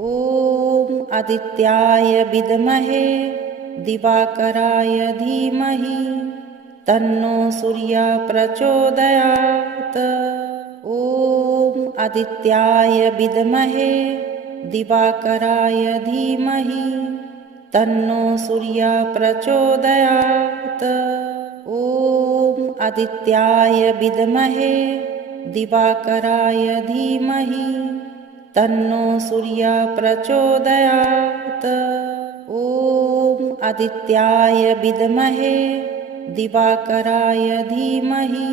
ॐ आदित्याय विद्महे दिवाकराय धीमहि तन्नो सूर्यः प्रचोदयात्। ॐ आदित्याय विद्महे दिवाकराय धीमहि तन्नो सूर्यः प्रचोदयात्। ॐ आदित्याय विद्महे दिवाकराय धीमहि तन्नो सूर्यः प्रचोदयात्। ॐ आदित्याय विद्महे दिवाकराय धीमहि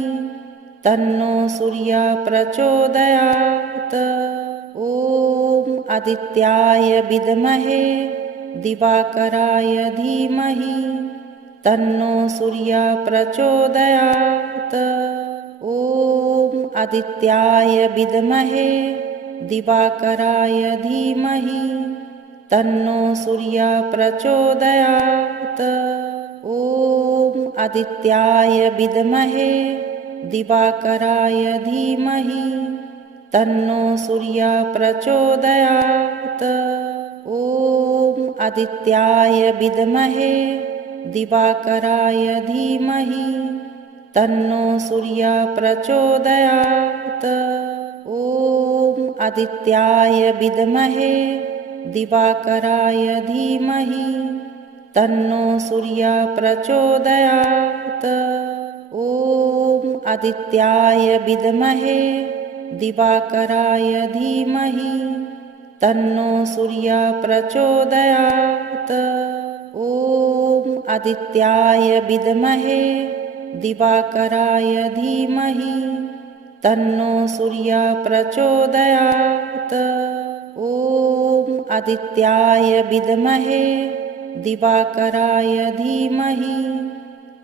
तन्नो सूर्यः प्रचोदयात्। ॐ आदित्याय विद्महे दिवाकराय धीमहि तन्नो सूर्यः प्रचोदयात्। ॐ आदित्याय विद्महे दिवाकराय धीमहि तन्नो सूर्यः प्रचोदयात्। ॐ आदित्याय विद्महे दिवाकराय धीमहि तन्नो सूर्यः प्रचोदयात्। ॐ आदित्याय विद्महे दिवाकराय धीमहि तन्नो सूर्यः प्रचोदयात्। ॐ आदित्याय विद्महे दिवाकराय धीमहि तन्नो सूर्यः प्रचोदयात्। ॐ आदित्याय विद्महे दिवाकराय धीमहि तन्नो सूर्यः प्रचोदयात्। ॐ आदित्याय विद्महे दिवाकराय धीमहि तन्नो सूर्यः प्रचोदयात्। ॐ आदित्याय विद्महे दिवाकराय धीमहि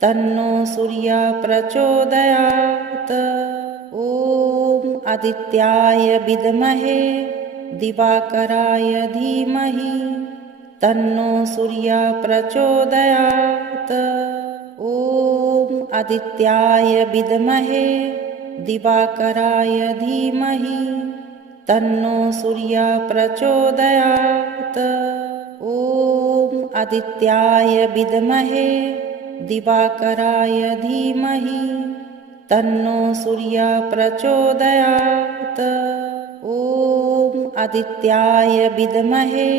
तन्नो सूर्यः प्रचोदयात्। ॐ आदित्याय विद्महे दिवाकराय धीमहि तन्नो सूर्यः प्रचोदयात्। ॐ आदित्याय विद्महे दिवाकराय धीमहि तन्नो सूर्यः प्रचोदयात्। ॐ आदित्याय विद्महे दिवाकराय धीमहि तन्नो सूर्यः प्रचोदयात्। ॐ आदित्याय विद्महे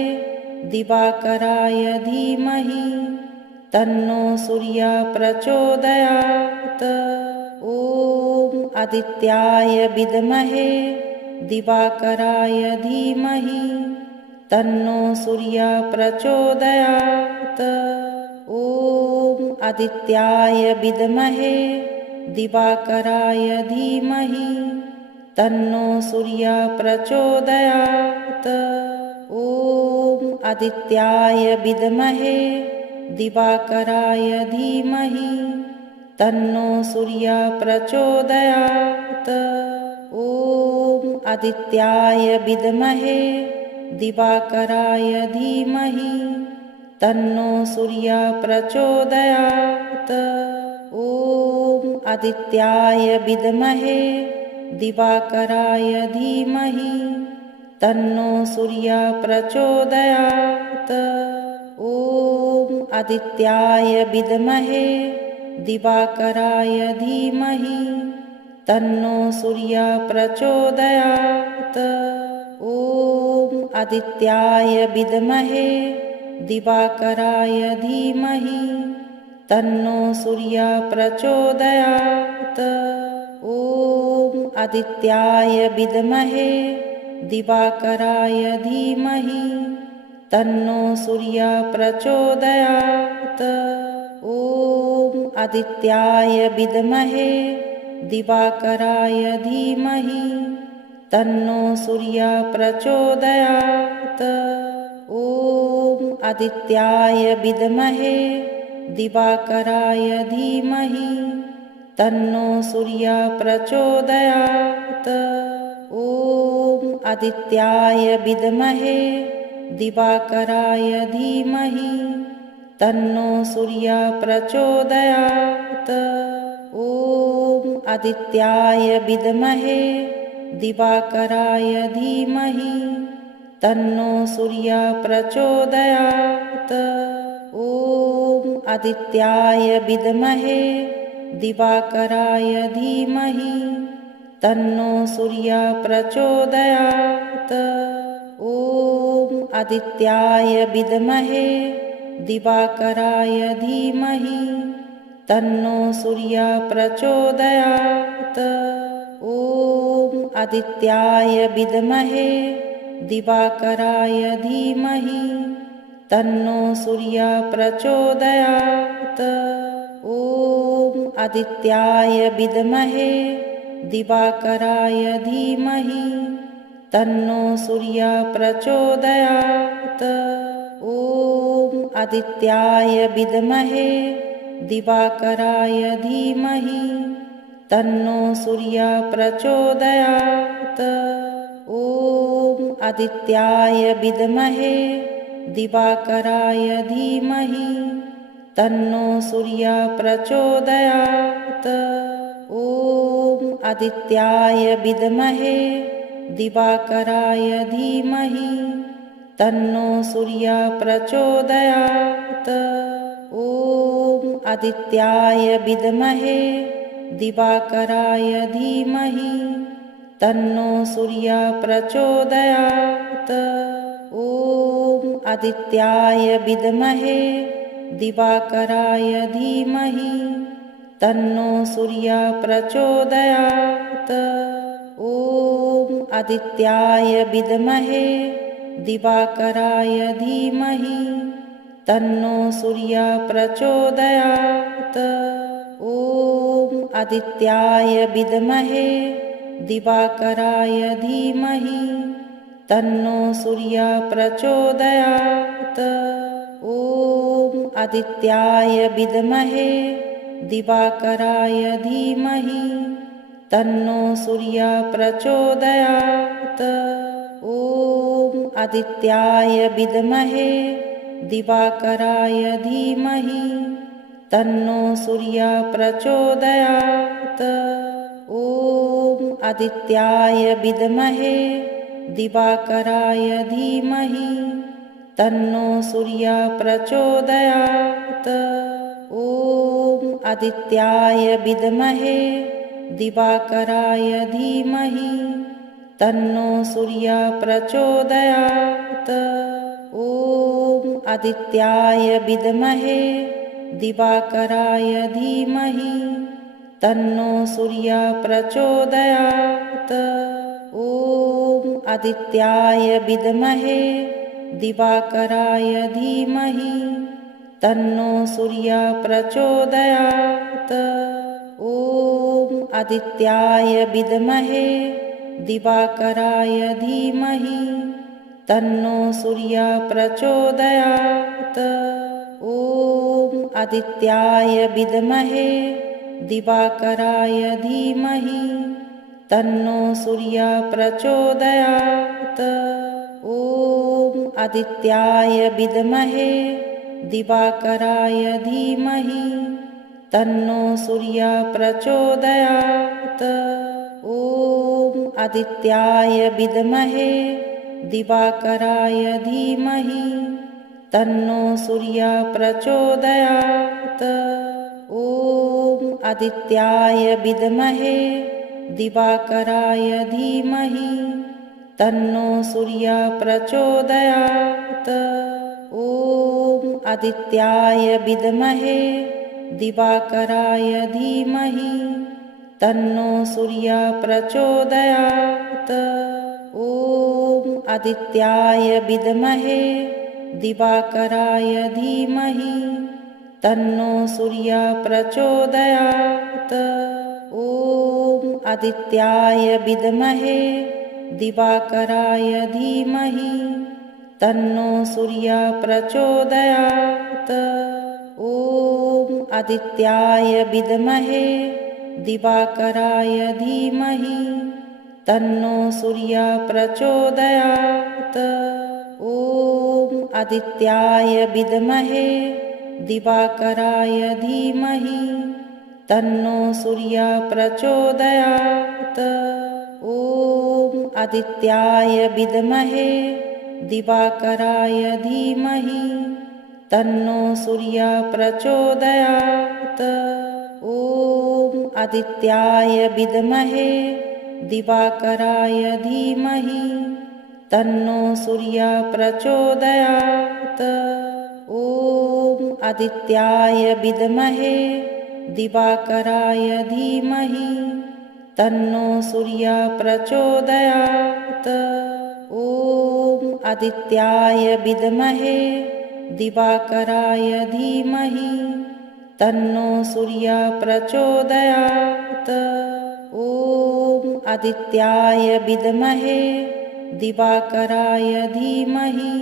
दिवाकराय धीमहि तन्नो सूर्यः प्रचोदयात्। ॐ आदित्याय विद्महे दिवाकराय धीमहि तन्नो सूर्यः प्रचोदयात्। ॐ आदित्याय विद्महे दिवाकराय धीमहि तन्नो सूर्यः प्रचोदयात्। ॐ आदित्याय विद्महे दिवाकराय धीमहि तन्नो सूर्यः प्रचोदयात्। ॐ आदित्याय विद्महे दिवाकराय धीमहि तन्नो सूर्यः प्रचोदयात्। ॐ आदित्याय विद्महे दिवाकराय धीमहि तन्नो सूर्यः प्रचोदयात्। ॐ आदित्याय विद्महे दिवाकराय धीमहि तन्नो सूर्यः प्रचोदयात्। ॐ आदित्याय विद्महे दिवाकराय धीमहि तन्नो सूर्यः प्रचोदयात्। ॐ आदित्याय विद्महे दिवाकराय धीमहि तन्नो सूर्यः प्रचोदयात्। ॐ आदित्याय विद्महे दिवाकराय धीमहि तन्नो सूर्यः प्रचोदयात्। ॐ आदित्याय विद्महे दिवाकराय धीमहि तन्नो सूर्यः प्रचोदयात्। ॐ आदित्याय विद्महे दिवाकराय धीमहि तन्नो सूर्यः प्रचोदयात्। ॐ आदित्याय विद्महे दिवाकराय धीमहि तन्नो सूर्यः प्रचोदयात्। ॐ आदित्याय विद्महे दिवाकराय धीमहि तन्नो सूर्यः प्रचोदयात्। ॐ आदित्याय विद्महे दिवाकराय धीमहि तन्नो सूर्यः प्रचोदयात्। ॐ आदित्याय विद्महे दिवाकराय धीमहि तन्नो सूर्यः प्रचोदयात्। ॐ आदित्याय विद्महे दिवाकराय धीमहि तन्नो सूर्यः प्रचोदयात्। ॐ आदित्याय विद्महे दिवाकराय धीमहि तन्नो सूर्यः प्रचोदयात्। ॐ आदित्याय विद्महे दिवाकराय धीमहि तन्नो सूर्यः प्रचोदयात्। ॐ आदित्याय विद्महे दिवाकराय धीमहि तन्नो सूर्यः प्रचोदयात्। ॐ आदित्याय विद्महे दिवाकराय धीमहि तन्नो सूर्यः प्रचोदयात्। ॐ आदित्याय विद्महे दिवाकराय धीमहि तन्नो सूर्यः प्रचोदयात्। ॐ आदित्याय विद्महे दिवाकराय धीमहि तन्नो सूर्यः प्रचोदयात्। ॐ आदित्याय विद्महे दिवाकराय धीमहि तन्नो सूर्यः प्रचोदयात्। ॐ आदित्याय विद्महे दिवाकराय धीमहि तन्नो सूर्यः प्रचोदयात्। ॐ आदित्याय विद्महे दिवाकराय धीमहि तन्नो सूर्यः प्रचोदयात्। ॐ आदित्याय विद्महे दिवाकराय धीमहि तन्नो सूर्यः प्रचोदयात्। ॐ आदित्याय विद्महे दिवाकराय धीमहि तन्नो सूर्यः प्रचोदयात्। ॐ आदित्याय विद्महे दिवाकराय धीमहि तन्नो सूर्यः प्रचोदयात्। ॐ आदित्याय विद्महे दिवाकराय धीमहि तन्नो सूर्यः प्रचोदयात्। ॐ आदित्याय विद्महे दिवाकराय धीमहि तन्नो सूर्यः प्रचोदयात्। ॐ आदित्याय विद्महे दिवाकराय धीमहि तन्नो सूर्यः प्रचोदयात्। ॐ आदित्याय विद्महे दिवाकराय धीमहि तन्नो सूर्यः प्रचोदयात्। ॐ आदित्याय विद्महे दिवाकराय धीमहि तन्नो सूर्यः प्रचोदयात्। ॐ आदित्याय विद्महे दिवाकराय धीमहि तन्नो सूर्यः प्रचोदयात्। ॐ आदित्याय विद्महे दिवाकराय धीमहि तन्नो सूर्यः प्रचोदयात्। ॐ आदित्याय विद्महे दिवाकराय धीमहि तन्नो सूर्यः प्रचोदयात्। ॐ आदित्याय विद्महे दिवाकराय धीमहि तन्नो सूर्यः प्रचोदयात्। ॐ आदित्याय विद्महे दिवाकराय धीमहि तन्नो सूर्यः प्रचोदयात्। ॐ आदित्याय विद्महे दिवाकराय धीमहि तन्नो सूर्यः प्रचोदयात्। ॐ आदित्याय विद्महे दिवाकराय धीमहि तन्नो सूर्यः प्रचोदयात्। ॐ आदित्याय विद्महे दिवाकराय धीमहि तन्नो सूर्यः प्रचोदयात्। ॐ आदित्याय विद्महे दिवाकराय धीमहि तन्नो सूर्यः प्रचोदयात्। ॐ आदित्याय विद्महे दिवाकराय धीमहि तन्नो सूर्यः प्रचोदयात्। ॐ आदित्याय विद्महे दिवाकराय धीमहि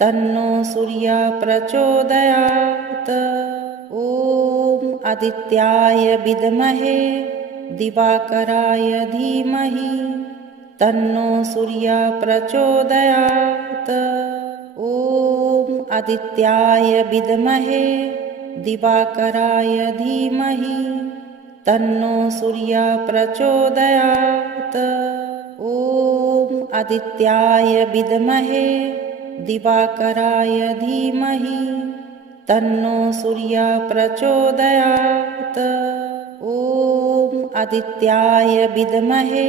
तन्नो सूर्यः प्रचोदयात्। ॐ आदित्याय विद्महे दिवाकराय धीमहि तन्नो सूर्यः प्रचोदयात्। ॐ आदित्याय विद्महे दिवाकराय धीमहि तन्नो सूर्यः प्रचोदयात्। ॐ आदित्याय विद्महे दिवाकराय धीमहि तन्नो सूर्यः प्रचोदयात्। ॐ आदित्याय विद्महे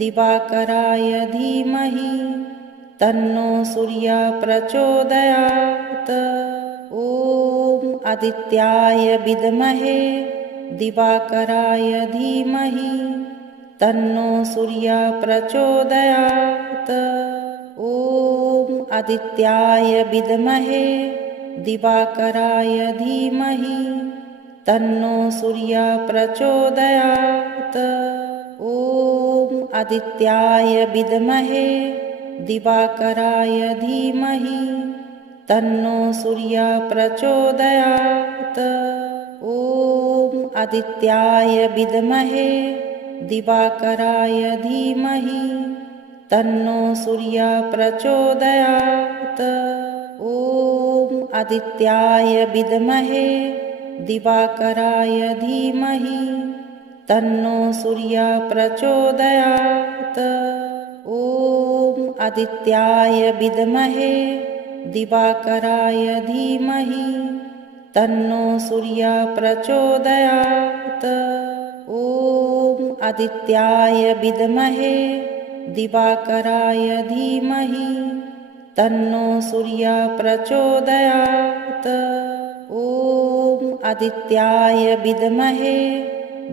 दिवाकराय धीमहि तन्नो सूर्यः प्रचोदयात्। ॐ आदित्याय विद्महे दिवाकराय धीमहि तन्नो सूर्यः प्रचोदयात्। ॐ आदित्याय विद्महे दिवाकराय धीमहि तन्नो सूर्यः प्रचोदयात्। ॐ आदित्याय विद्महे दिवाकराय धीमहि तन्नो सूर्यः प्रचोदयात्। ॐ आदित्याय विद्महे दिवाकराय धीमहि तन्नो सूर्यः प्रचोदयात्। ॐ आदित्याय विद्महे दिवाकराय धीमहि तन्नो सूर्यः प्रचोदयात्। ॐ आदित्याय विद्महे दिवाकराय धीमहि तन्नो सूर्यः प्रचोदयात्। ॐ आदित्याय विद्महे दिवाकराय धीमहि तन्नो सूर्यः प्रचोदयात्। ॐ आदित्याय विद्महे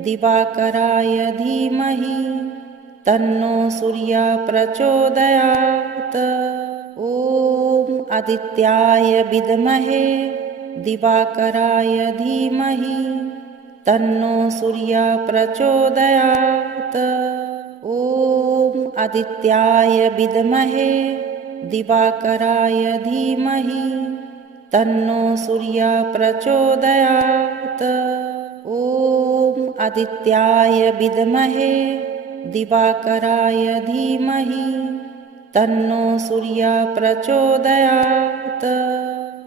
दिवाकराय धीमहि तन्नो सूर्यः प्रचोदयात्। ॐ आदित्याय विद्महे दिवाकराय धीमहि तन्नो सूर्यः प्रचोदयात्। ॐ आदित्याय विद्महे दिवाकराय धीमहि तन्नो सूर्यः प्रचोदयात्। ॐ आदित्याय विद्महे दिवाकराय धीमहि तन्नो सूर्यः प्रचोदयात्।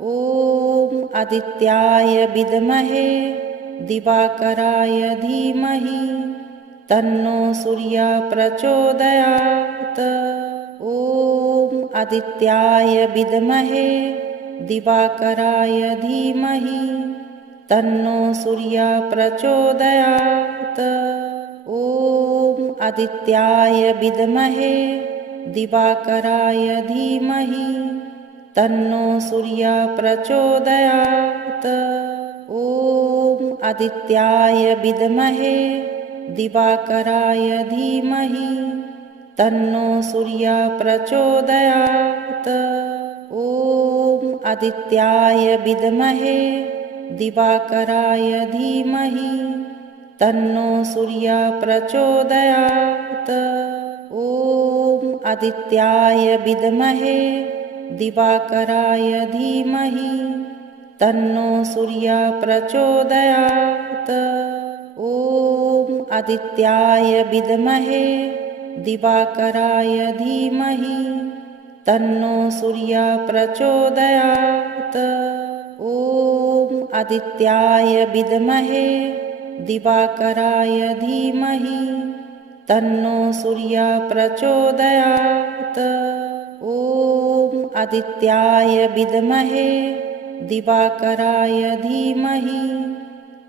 ॐ आदित्याय विद्महे दिवाकराय धीमहि तन्नो सूर्यः प्रचोदयात्। ॐ आदित्याय विद्महे दिवाकराय धीमहि तन्नो सूर्यः प्रचोदयात्। ॐ आदित्याय विद्महे दिवाकराय धीमहि तन्नो सूर्यः प्रचोदयात्। ॐ आदित्याय विद्महे दिवाकराय धीमहि तन्नो सूर्यः प्रचोदयात्। ॐ आदित्याय विद्महे दिवाकराय धीमहि तन्नो सूर्यः प्रचोदयात्। ॐ आदित्याय विद्महे दिवाकराय धीमहि तन्नो सूर्यः प्रचोदयात्। ॐ आदित्याय विद्महे दिवाकराय धीमहि तन्नो सूर्यः प्रचोदयात्। ॐ आदित्याय विद्महे दिवाकराय धीमहि तन्नो सूर्यः प्रचोदयात्। ॐ आदित्याय विद्महे दिवाकराय धीमहि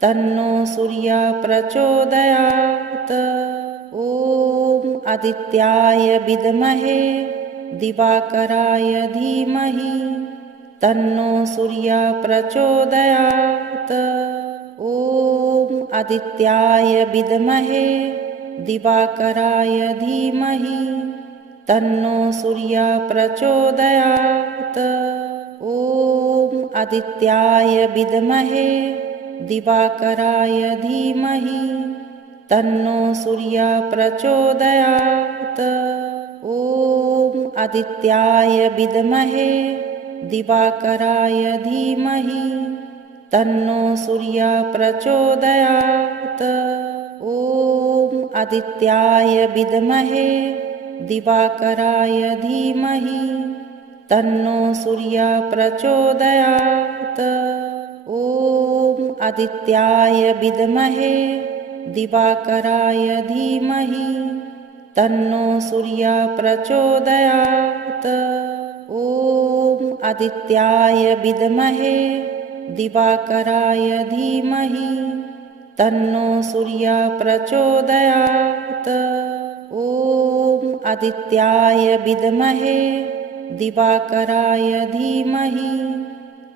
तन्नो सूर्यः प्रचोदयात्। ॐ आदित्याय विद्महे दिवाकराय धीमहि तन्नो सूर्यः प्रचोदयात्। ॐ आदित्याय विद्महे दिवाकराय धीमहि तन्नो सूर्यः प्रचोदयात्। ॐ आदित्याय विद्महे दिवाकराय धीमहि तन्नो सूर्यः प्रचोदयात्। ॐ आदित्याय विद्महे दिवाकराय धीमहि तन्नो सूर्यः प्रचोदयात्। ॐ आदित्याय विद्महे दिवाकराय धीमहि तन्नो सूर्यः प्रचोदयात्। ॐ आदित्याय विद्महे दिवाकराय धीमहि तन्नो सूर्यः प्रचोदयात्। ॐ आदित्याय विद्महे दिवाकराय धीमहि तन्नो सूर्यः प्रचोदयात्। ॐ आदित्याय विद्महे दिवाकराय धीमहि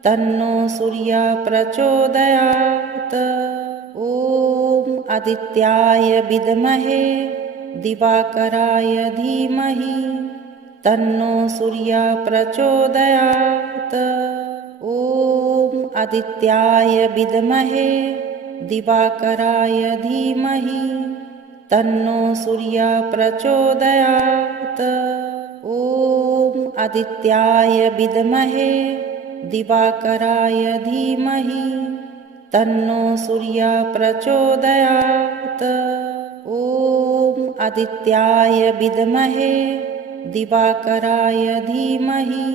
तन्नो सूर्यः प्रचोदयात्। ॐ आदित्याय विद्महे दिवाकराय धीमहि तन्नो सूर्यः प्रचोदयात्। ॐ आदित्याय विद्महे दिवाकराय धीमहि तन्नो सूर्यः प्रचोदयात्। ॐ आदित्याय विद्महे दिवाकराय धीमहि तन्नो सूर्यः प्रचोदयात्। ॐ आदित्याय विद्महे दिवाकराय धीमहि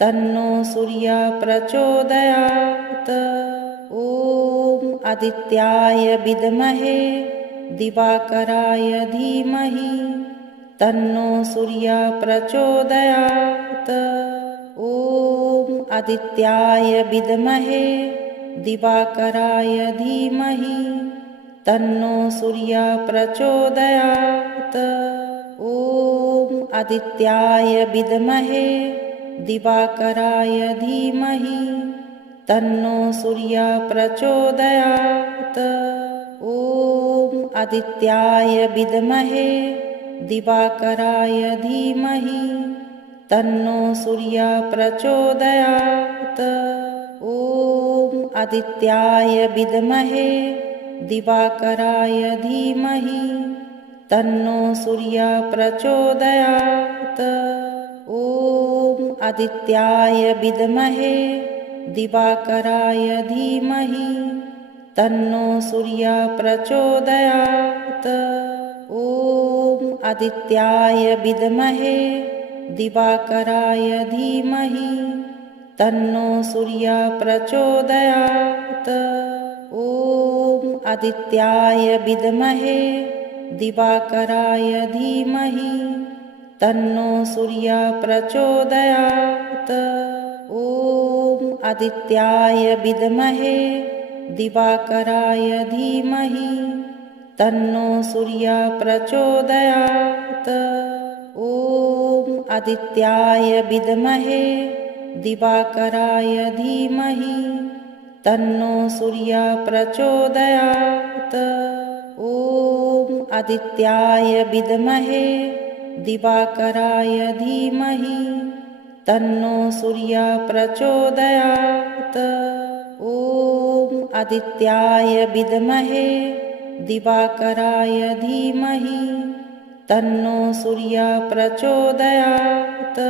तन्नो सूर्यः प्रचोदयात्। ॐ आदित्याय विद्महे दिवाकराय धीमहि तन्नो सूर्यः प्रचोदयात्। ॐ आदित्याय विद्महे दिवाकराय धीमहि तन्नो सूर्यः प्रचोदयात्। ॐ आदित्याय विद्महे दिवाकराय धीमहि तन्नो सूर्यः प्रचोदयात्। ॐ आदित्याय विद्महे दिवाकराय धीमहि तन्नो सूर्यः प्रचोदयात्। ॐ आदित्याय विद्महे दिवाकराय धीमहि तन्नो सूर्यः प्रचोदयात्। ॐ आदित्याय विद्महे दिवाकराय धीमहि तन्नो सूर्यः प्रचोदयात्। ॐ आदित्याय विद्महे दिवाकराय धीमहि तन्नो सूर्यः प्रचोदयात्। ॐ आदित्याय विद्महे दिवाकराय धीमहि तन्नो सूर्यः प्रचोदयात्। ॐ आदित्याय विद्महे दिवाकराय धीमहि तन्नो सूर्यः प्रचोदयात्। ॐ आदित्याय विद्महे दिवाकराय धीमहि तन्नो सूर्यः प्रचोदयात्। ॐ आदित्याय विद्महे दिवाकराय धीमहि तन्नो सूर्यः प्रचोदयात्। ॐ आदित्याय विद्महे दिवाकराय धीमहि तन्नो सूर्यः प्रचोदयात्।